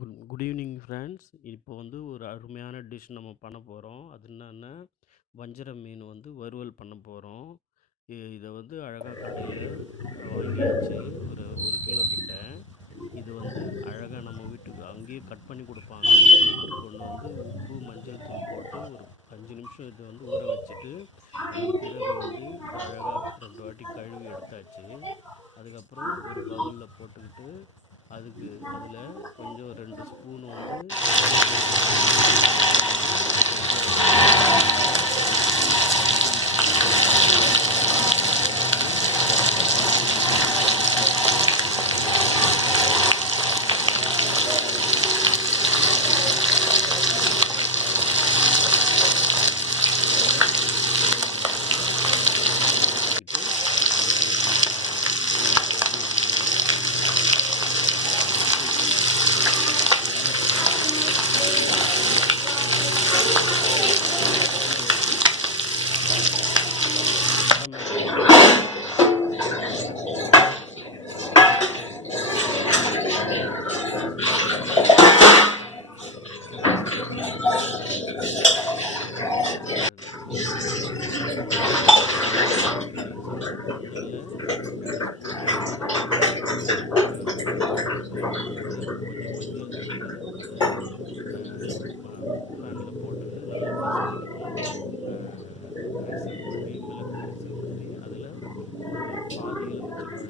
Good evening friends. இப்போ வந்து ஒரு அருமையான டிஷ் நம்ம பண்ண போகிறோம். அது என்னன்னா வஞ்சரம் மீன் வந்து வறுவல் பண்ண போகிறோம். இதை வந்து அழகாக கடையில் வாங்கியாச்சு. ஒரு 1 கிலோ கிட்ட. இது வந்து அழகாக நம்ம வீட்டுக்கு அங்கேயே கட் பண்ணி கொடுப்பாங்க. வீட்டுக்கு கொண்டு வந்து உப்பு மஞ்சள் தூள் போட்டு ஒரு 5 நிமிஷம் இதை வந்து ஊற வச்சுட்டு அதுக்கு பிறகு வந்து இதை அழகாக 2 வாட்டி கழுவி எடுத்தாச்சு. அதுக்கப்புறம் ஒரு பவுலில் போட்டுக்கிட்டு அதில் கொஞ்சம் 2 ஸ்பூன் வந்து பேனில் போட்டு நல்லா பிசைஞ்சிக்கணும். கரைசல் ஊற்றி மிளகு கரைசல் ஊற்றி அதில் ஒரு பாதி எலுமிச்சை